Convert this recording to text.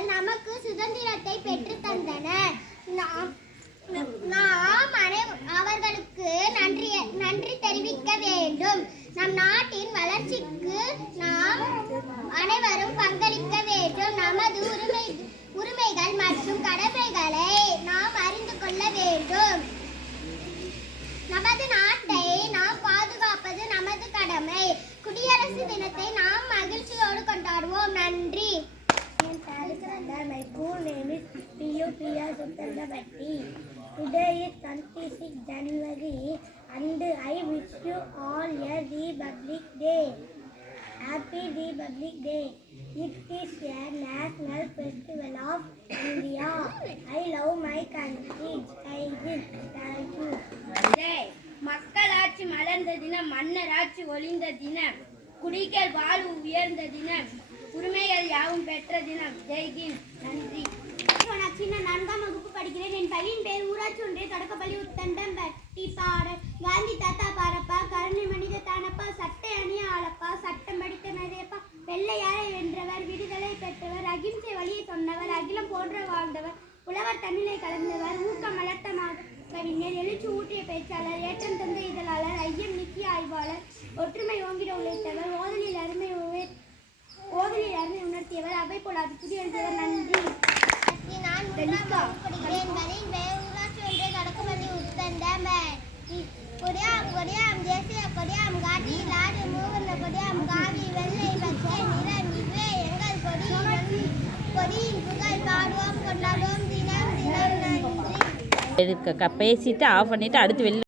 அவர்கள் நமக்கு சுதந்திரத்தை பெற்று தந்தனர். நாம் அவர்களுக்கு நன்றி தெரிவிக்க வேண்டும். நம் நாட்டின் வளர்ச்சிக்கு நாம் அனைவரும் பங்களிக்க வேண்டும். நமது உரிமைகள் மற்றும் கடமைகளை நாம் அறிந்து கொள்ள வேண்டும். நமது நாட்டை நாம் பாதுகாப்பது நமது கடமை. குடியரசு தினத்தை நாம் மகிழ்ச்சியோடு கொண்டாடுவோம். நன்றி. My full name is P.U. Priya Suthandabatti. Today is 26 January and I wish you all a Republic Day. Happy Republic Day. It is a national festival of India. I love my country. Thank you. மக்களாட்சி மலர்ந்த தினம், மன்னராட்சி ஒளிந்த தினம், குடிகள் வாழ்வு உயர்ந்த தினம், உரிமைகள் யாவும் பெற்ற தினம். ஜெய்ஹிந்த். நன்றி. நான் 4ஆம் வகுப்பு படிக்கிறேன். என் பள்ளியின் பேர் ஊராட்சி ஒன்றிய தொடக்கப்பள்ளி உத்தண்டம்பட்டி. பாடல். காந்தி தாத்தா பாரப்பா, கருணை மனித தானப்பா, சட்டை அணிய ஆளப்பா, சட்டம் படித்த நிறையப்பா, வெள்ளையாரை வென்றவர், விடுதலை பெற்றவர், அகிம்சை வழியை சொன்னவர், அகிலம் போன்ற வாழ்ந்தவர், புலவர் தமிழை கலந்தவர், ஊக்கம் வளர்த்த கவிஞர், எழுச்சி ஊட்டிய பேச்சாளர், ஏற்றம் தந்த இதழாளர், ஐயம் நீக்கிய ஆய்வாளர், ஒற்றுமை ஓங்கிட உழைத்தவர், ஓதலில் அருமை உணர்த்தியவர், அவை போல அது புதிய எழுதியவர். நன்றி. நான் படிக்கிறேன். பள்ளியின் பெயர் ஊராட்சி ஒன்றிய தொடக்கப்பள்ளி உத்தண்டம்பட்டி. கொடியாம் தேசிய கொடியாம், காட்டி லாடு மூவந்த கொடியாம், காவி வெள்ளை பச்சை நிறம், இதுவே எங்கள் கொடியின் புகழ் பாடுவோம் கொண்டாடுவோம் தினம் தினம். நன்றி. பேசிட்டு ஆஃப் பண்ணிட்டு அடுத்து வெளில